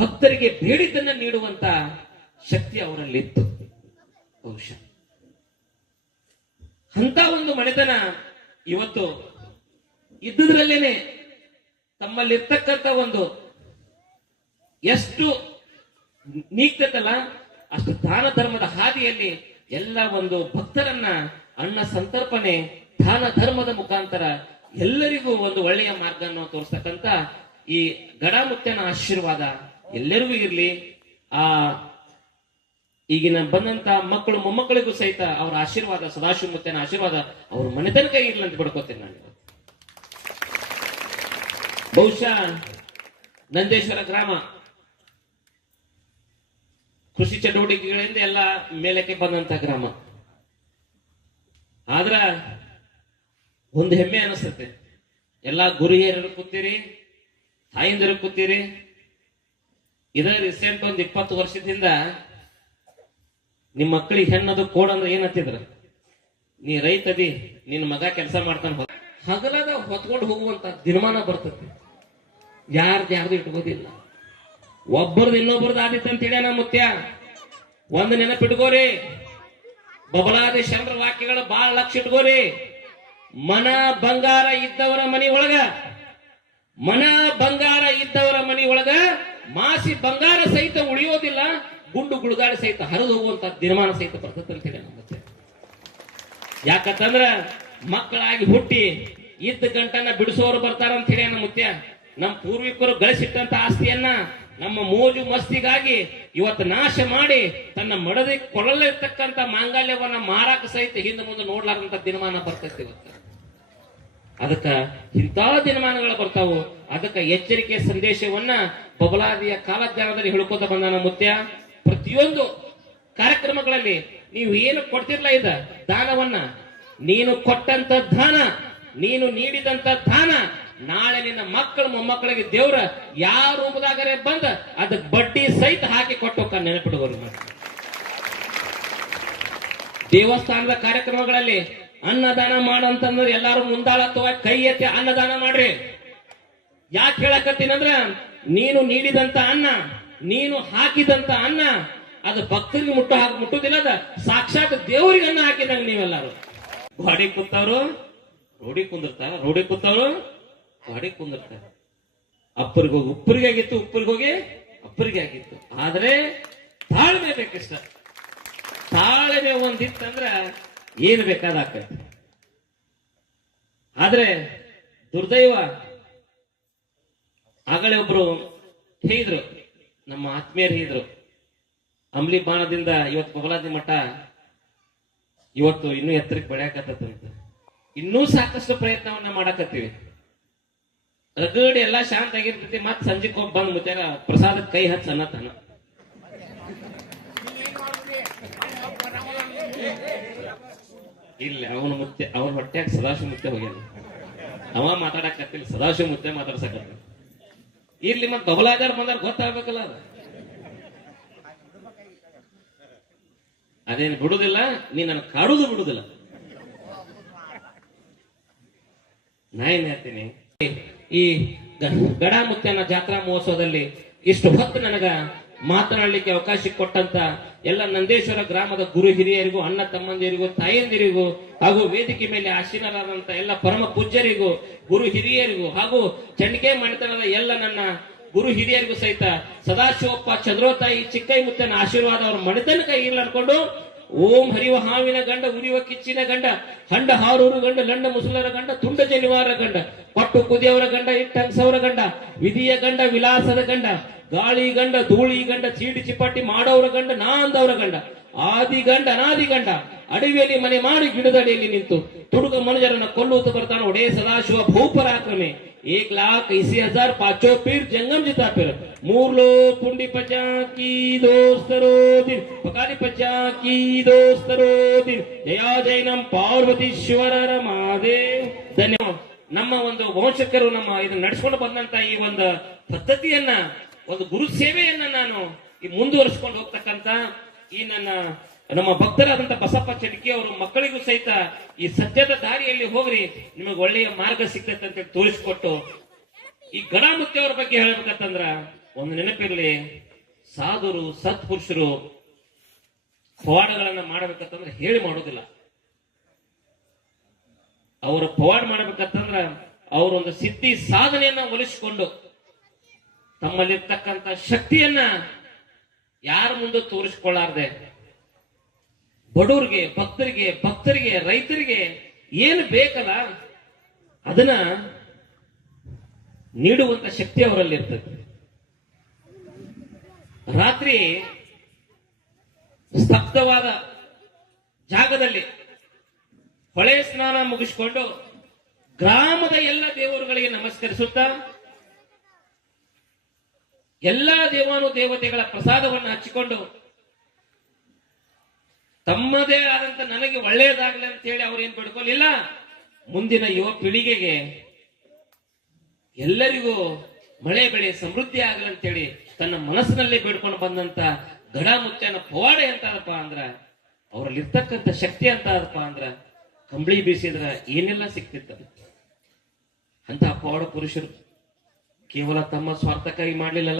ಭಕ್ತರಿಗೆ ಬೇಡಿದ್ದನ್ನ ನೀಡುವಂತ ಶಕ್ತಿ ಅವರಲ್ಲಿತ್ತು. ಬಹುಶಃ ಅಂತ ಒಂದು ಮನೆತನ ಇವತ್ತು ಇದ್ದುದ್ರಲ್ಲೇನೆ ತಮ್ಮಲ್ಲಿರ್ತಕ್ಕಂಥ ಒಂದು ಎಷ್ಟು ನೀಗ್ತೈತಲ್ಲ ಅಷ್ಟು ದಾನ ಧರ್ಮದ ಹಾದಿಯಲ್ಲಿ ಎಲ್ಲ ಒಂದು ಭಕ್ತರನ್ನ ಅನ್ನ ಸಂತರ್ಪಣೆ ದಾನ ಧರ್ಮದ ಮುಖಾಂತರ ಎಲ್ಲರಿಗೂ ಒಂದು ಒಳ್ಳೆಯ ಮಾರ್ಗವನ್ನು ತೋರಿಸ್ತಕ್ಕಂಥ ಈ ಗಡಾಮುತ್ತನ ಆಶೀರ್ವಾದ ಎಲ್ಲರಿಗೂ ಇರ್ಲಿ. ಆ ಈಗಿನ ಬಂದಂತ ಮಕ್ಕಳು ಮೊಮ್ಮಕ್ಕಳಿಗೂ ಸಹಿತ ಅವರ ಆಶೀರ್ವಾದ, ಸದಾಶಿವ ಮುತ್ತನ ಆಶೀರ್ವಾದ ಅವ್ರ ಮನೆತನಕ ಇರ್ಲಿ ಅಂತ ಬಿಡ್ಕೋತೇನೆ ನಾನು. ಬಹುಶಃ ನಂದೇಶ್ವರ ಗ್ರಾಮ ಕೃಷಿ ಚಟುವಟಿಕೆಗಳಿಂದ ಎಲ್ಲ ಮೇಲಕ್ಕೆ ಬಂದಂತ ಗ್ರಾಮ. ಆದ್ರ ಒಂದು ಹೆಮ್ಮೆ ಅನಿಸ್ತತೆ, ಎಲ್ಲಾ ಗುರು ಹಿರಿಯರು ಕೂತೀರಿ, ತಾಯಿಂದರು ಕೂತೀರಿ. ಇದೇ ರೀಸೆಂಟ್ ಒಂದು 20 ವರ್ಷದಿಂದ ನಿಮ್ಮ ಮಕ್ಕಳಿಗೆ ಹೆಣ್ಣದು ಕೋಡಂದ್ರೆ ಏನಂತಿದ್ರ, ನೀ ರೈತದಿ, ನಿನ್ನ ಮಗ ಕೆಲಸ ಮಾಡ್ತಾನ, ಹಗಲದ ಹೊತ್ಕೊಂಡು ಹೋಗುವಂತ ದಿನಮಾನ ಬರ್ತದೆ. ಯಾರ್ದು ಇಟ್ಕೋದಿಲ್ಲ, ಒಬ್ಬರದು ಇನ್ನೊಬ್ಬರದು ಆದಿತ್ತು ಅಂತ ಹೇಳಿ ನಮ್ಮ ಮುತ್ಯ. ಒಂದು ನೆನಪಿಟ್ಕೋರಿ, ಬಬಲಾದಿ ಶರಣರ ವಾಕ್ಯಗಳು ಬಹಳ ಲಕ್ಷ ಇಟ್ಕೋರಿ. ಮನ ಬಂಗಾರ ಇದ್ದವರ ಮನಿ ಒಳಗ, ಮನ ಬಂಗಾರ ಇದ್ದವರ ಮನಿ ಒಳಗ ಮಾಸಿ ಬಂಗಾರ ಸಹಿತ ಉಳಿಯೋದಿಲ್ಲ, ಗುಂಡು ಗುಳುಗಾಡಿ ಸಹಿತ ಹರಿದು ಹೋಗುವಂತ ದಿನಮಾನ ಸಹಿತ ಬರ್ತದೆ ಅಂತ ಹೇಳಿ ನಮ್ಮ ಮುತ್ಯ. ಯಾಕಂತಂದ್ರ ಮಕ್ಕಳಾಗಿ ಹುಟ್ಟಿ ಇದ್ದ ಗಂಟನ್ನ ಬಿಡಿಸೋರು ಬರ್ತಾರ ಅಂತ ಹೇಳಿ ನಮ್ಮ ಮುತ್ಯ. ನಮ್ಮ ಪೂರ್ವಿಕರು ಗಳಿಸಿಟ್ಟಂತ ಆಸ್ತಿಯನ್ನ ನಮ್ಮ ಮೋಜು ಮಸ್ತಿಗಾಗಿ ಇವತ್ತು ನಾಶ ಮಾಡಿ ತನ್ನ ಮಡದಿ ಕೊಡಲಿರ್ತಕ್ಕಂಥ ಮಾಂಗಲ್ಯವನ್ನ ಮಾರಾಕ ಸಹಿತ ಹಿಂದೆ ಮುಂದೆ ನೋಡ್ಲಾರಂತ ದಿನಮಾನ ಬರ್ತೈತಿ ಇವತ್ತು. ಅದಕ್ಕ ಇಂಥ ದಿನಮಾನಗಳು ಬರ್ತಾವು. ಅದಕ್ಕ ಎಚ್ಚರಿಕೆ ಸಂದೇಶವನ್ನ ಬಬಲಾದಿಯ ಕಾಲಜ್ಞಾನದಲ್ಲಿ ಹೇಳ್ಕೊತ ಬಂದ ನಮ್ಮ ಮುತ್ಯ. ಪ್ರತಿಯೊಂದು ಕಾರ್ಯಕ್ರಮಗಳಲ್ಲಿ ನೀವು ಏನು ಕೊಡ್ತಿರ್ಲ ಇದ ದಾನವನ್ನ, ನೀನು ಕೊಟ್ಟಂತ ದಾನ, ನೀನು ನೀಡಿದಂತ ದಾನ ನಾಳೆ ನಿನ್ನ ಮಕ್ಕಳು ಮೊಮ್ಮಕ್ಕಳಿಗೆ ದೇವ್ರ ಯಾವ ರೂಪದಾಗರೆ ಬಂದ ಅದಕ್ಕೆ ಬಡ್ಡಿ ಸಹಿತ ಹಾಕಿ ಕೊಟ್ಟು ನೆನಪಿಡುವರು. ದೇವಸ್ಥಾನದ ಕಾರ್ಯಕ್ರಮಗಳಲ್ಲಿ ಅನ್ನದಾನ ಮಾಡಂತಂದ್ರೆ ಎಲ್ಲಾರು ಮುಂದಾಳತ್ವ ಕೈ ಎತ್ತಿ ಅನ್ನದಾನ ಮಾಡ್ರಿ. ಯಾಕೆ ಹೇಳಕತ್ತೀನಂದ್ರ, ನೀನು ನೀಡಿದಂತ ಅನ್ನ, ನೀನು ಹಾಕಿದಂತ ಅನ್ನ ಅದು ಭಕ್ತರಿಗೆ ಮುಟ್ಟುದಿಲ್ಲ, ಅದ ಸಾಕ್ಷಾತ್ ದೇವರಿಗೆ ಅನ್ನ ಹಾಕಿದಂಗ ನೀವೆಲ್ಲರೂ. ಗಾಡಿ ಕೂತವ್ರು ರೋಡಿ ಕುಂದಿರ್ತಾರ, ರೋಡಿ ಕೂತವ್ರು ಗಾಡಿ ಕುಂದಿರ್ತಾರೆ. ಅಪ್ಪರಿಗೆ ಹೋಗಿ ಉಪ್ಪರಿಗೆ ಆಗಿತ್ತು, ಉಪ್ಪರಿಗೆ ಹೋಗಿ ಅಪ್ಪರಿಗೆ ಆಗಿತ್ತು. ಆದ್ರೆ ತಾಳ್ಮೆ ಬೇಕಿಷ್ಟ. ತಾಳ್ಮೆ ಒಂದಿತ್ತಂದ್ರ ಏನ್ ಬೇಕಾದಾಕೈತಿ. ಆದ್ರೆ ದುರ್ದೈವ, ಆಗಲೇ ಒಬ್ರು ಹೇಳಿದ್ರು, ನಮ್ಮ ಆತ್ಮೀಯರು ಹೇಳಿದ್ರು, ಅಂಬ್ಲಿ ಬಾಣದಿಂದ ಇವತ್ತು ಬಬಲಾದಿ ಮಠ ಇವತ್ತು ಇನ್ನೂ ಎತ್ತರಕ್ಕೆ ಬೆಳೆಯಕತ್ತಂತ. ಇನ್ನೂ ಸಾಕಷ್ಟು ಪ್ರಯತ್ನವನ್ನ ಮಾಡಕತ್ತೀವಿ. ರಗಡಿ ಎಲ್ಲಾ ಶಾಂತ ಆಗಿರ್ತೈತಿ. ಮತ್ ಸಂಜೆಗೆ ಹೋಗಿ ಬಂದ್ ಮುತ್ಯಾರ ಪ್ರಸಾದಕ್ಕೆ ಕೈ ಹಚ್ಚ ಅನ್ನತಾನ. ಇಲ್ಲ, ಅವನ ಮುತ್ತೆ, ಅವನ ಹೊಟ್ಟ್ಯಾಗ ಸದಾಶಿವ ಮುತ್ತೆ ಹೋಗ್ಯಾನ. ಅವ ಮಾತಾಡಕತ್ತಿಲ್ಲ, ಸದಾಶಿವ ಮುತ್ತೆ ಮಾತಾಡ್ಸಕತ್ತ. ಇರ್ಲಿ, ಮತ್ ಬಬಲಾದಾರ ಬಂದಾರ ಗೊತ್ತಾಗ್ಬೇಕಲ್ಲ. ಅದೇನು ಬಿಡುದಿಲ್ಲ, ನೀ ನನ್ನ ಕಾಡುದು ಬಿಡುದಿಲ್ಲ. ನಾ ಏನ್ ಹೇಳ್ತೀನಿ, ಈ ಗಡಾಮುತ್ತನ ಜಾತ್ರಾ ಮಹೋತ್ಸವದಲ್ಲಿ ಇಷ್ಟು ಹೊತ್ತು ನನಗ ಮಾತನಾಡಲಿಕ್ಕೆ ಅವಕಾಶ ಕೊಟ್ಟಂತ ಎಲ್ಲ ನಂದೇಶ್ವರ ಗ್ರಾಮದ ಗುರು ಹಿರಿಯರಿಗೂ, ಅಣ್ಣ ತಮ್ಮಂದಿರಿಗೂ, ತಾಯಂದಿರಿಗೂ, ಹಾಗೂ ವೇದಿಕೆ ಮೇಲೆ ಆಶೀನರಾದಂತ ಎಲ್ಲ ಪರಮ ಪೂಜ್ಯರಿಗೂ, ಗುರು ಹಿರಿಯರಿಗೂ, ಹಾಗೂ ಚಂಡಿಕೆ ಮನೆತನದ ಎಲ್ಲ ನನ್ನ ಗುರು ಹಿರಿಯರಿಗೂ ಸಹಿತ ಸದಾಶಿವಪ್ಪ ಚಂದ್ರೋತಾಯಿ ಚಿಕ್ಕೈ ಮುತ್ತನ ಆಶೀರ್ವಾದ ಅವ್ರ ಮನೆತನಕ ಇರ್ಲಿ ಅನ್ಕೊಂಡು, ಓಂ ಹರಿವ ಹಾವಿನ ಗಂಡ, ಉರಿಯುವ ಕಿಚ್ಚಿನ ಗಂಡ, ಹಂಡ ಹಾರೂರು ಗಂಡ, ಲಂಡ ಮುಸುಲರ ಗಂಡ, ತುಂಡ ಜನಿವಾರ ಗಂಡ, ಪಟ್ಟು ಕುದಿಯವರ ಗಂಡ, ಇಟ್ಟಂಸವರ ಗಂಡ, ವಿಧಿಯ ಗಂಡ, ವಿಲಾಸದ ಗಂಡ, ಗಾಳಿ ಗಂಡ, ಧೂಳಿ ಗಂಡ, ಚೀಟಿ ಚಿಪಾಟಿ ಮಾಡೋರ ಗಂಡ, ನಾ ಅಂದವರ ಗಂಡ, ಆದಿ ಗಂಡ, ಅನಾದಿ ಗಂಡ, ಅಡವಿಯಲ್ಲಿ ಮನೆ ಮಾಡಿ ಗಿಡದಡಿಯಲ್ಲಿ ನಿಂತು ತುಡುಗ ಮನುಜರನ್ನ ಕೊಲ್ಲುತ್ತಾ ಬರ್ತಾನೆ ಒಡೇ ಸದಾಶಿವ ಭೂಪರಾಕ್ರಮೆ. 1,80,000 पांचों पीर जंगम जिता फिर मूर्लो पुंडी पचा की दोस्तरो दिन पकाली पचा की दोस्तरो दिन जया जैनम पार्वतीश्वर महादेव. ಧನ್ಯವಾದ. ನಮ್ಮ ಒಂದು ವಂಶಕರು ನಮ್ಮ ಇದನ್ನ ನಡೆಸ್ಕೊಂಡು ಬಂದಂತ ಈ ಒಂದು ಪದ್ಧತಿಯನ್ನ, ಒಂದು ಗುರು ಸೇವೆಯನ್ನ ನಾನು ಈ ಮುಂದುವರಿಸಿಕೊಂಡು ಹೋಗ್ತಕ್ಕಂತ ಈ ನಮ್ಮ ಭಕ್ತರಾದಂತ ಬಸಪ್ಪ ಚಡ್ಕಿ ಅವರು ಮಕ್ಕಳಿಗೂ ಸಹಿತ ಈ ಸತ್ಯದ ದಾರಿಯಲ್ಲಿ ಹೋಗ್ರಿ, ನಿಮಗೆ ಒಳ್ಳೆಯ ಮಾರ್ಗ ಸಿಗ್ತೈತೆ ಅಂತ ತೋರಿಸಿಕೊಟ್ಟು, ಈ ಗಡಾಮುತ್ತೆಯವರ ಬಗ್ಗೆ ಹೇಳ್ಬೇಕಂತಂದ್ರ ಒಂದು ನೆನಪಿರಲಿ, ಸಾಧುರು ಸತ್ಪುರುಷರು ಪವಾಡಗಳನ್ನ ಮಾಡಬೇಕಂತಂದ್ರೆ ಹೇಳಿ ಮಾಡೋದಿಲ್ಲ. ಅವರ ಪವಾಡ ಮಾಡ್ಬೇಕಂತಂದ್ರ ಅವರೊಂದು ಸಿದ್ಧಿ ಸಾಧನೆಯನ್ನ ಒಲಿಸಿಕೊಂಡು ತಮ್ಮಲ್ಲಿರ್ತಕ್ಕಂಥ ಶಕ್ತಿಯನ್ನ ಯಾರ ಮುಂದೆ ತೋರಿಸಿಕೊಳ್ಳಾರ್ದೆ ಬಡವರಿಗೆ, ಭಕ್ತರಿಗೆ, ರೈತರಿಗೆ ಏನು ಬೇಕಲ್ಲ ಅದನ್ನ ನೀಡುವಂತ ಶಕ್ತಿ ಅವರಲ್ಲಿ ಇರ್ತದೆ. ರಾತ್ರಿ ಸ್ತಬ್ಧವಾದ ಜಾಗದಲ್ಲಿ ಹೊಳೆ ಸ್ನಾನ ಮುಗಿಸಿಕೊಂಡು ಗ್ರಾಮದ ಎಲ್ಲ ದೇವರುಗಳಿಗೆ ನಮಸ್ಕರಿಸುತ್ತಾ ಎಲ್ಲಾ ದೇವಾನುದೇವತೆಗಳ ಪ್ರಸಾದವನ್ನು ಹಚ್ಚಿಕೊಂಡು ತಮ್ಮದೇ ಆದಂತ ನನಗೆ ಒಳ್ಳೆಯದಾಗಲಿ ಅಂತ ಹೇಳಿ ಅವ್ರೇನ್ ಬಿಡ್ಕೊಳ್ಳಿಲ್ಲ. ಮುಂದಿನ ಯುವ ಪೀಳಿಗೆಗೆ ಎಲ್ಲರಿಗೂ ಮಳೆ ಬೆಳೆ ಸಮೃದ್ಧಿ ಆಗಲಿ ಅಂತೇಳಿ ತನ್ನ ಮನಸ್ಸಿನಲ್ಲಿ ಬೇಡ್ಕೊಂಡು ಬಂದಂತ ಗಡಾಮುತ್ಯನ ಪವಾಡ ಎಂತದಪ್ಪ ಅಂದ್ರ, ಅವರಲ್ಲಿ ಇರ್ತಕ್ಕಂಥ ಶಕ್ತಿ ಅಂತ ಅದಪ್ಪ ಅಂದ್ರ ಕಂಬಳಿ ಬೀಸಿದ್ರ ಏನೆಲ್ಲ ಸಿಕ್ತಿತ್ತು. ಅಂತ ಪವಾಡ ಪುರುಷರು ಕೇವಲ ತಮ್ಮ ಸ್ವಾರ್ಥಕ್ಕಾಗಿ ಮಾಡ್ಲಿಲ್ಲ.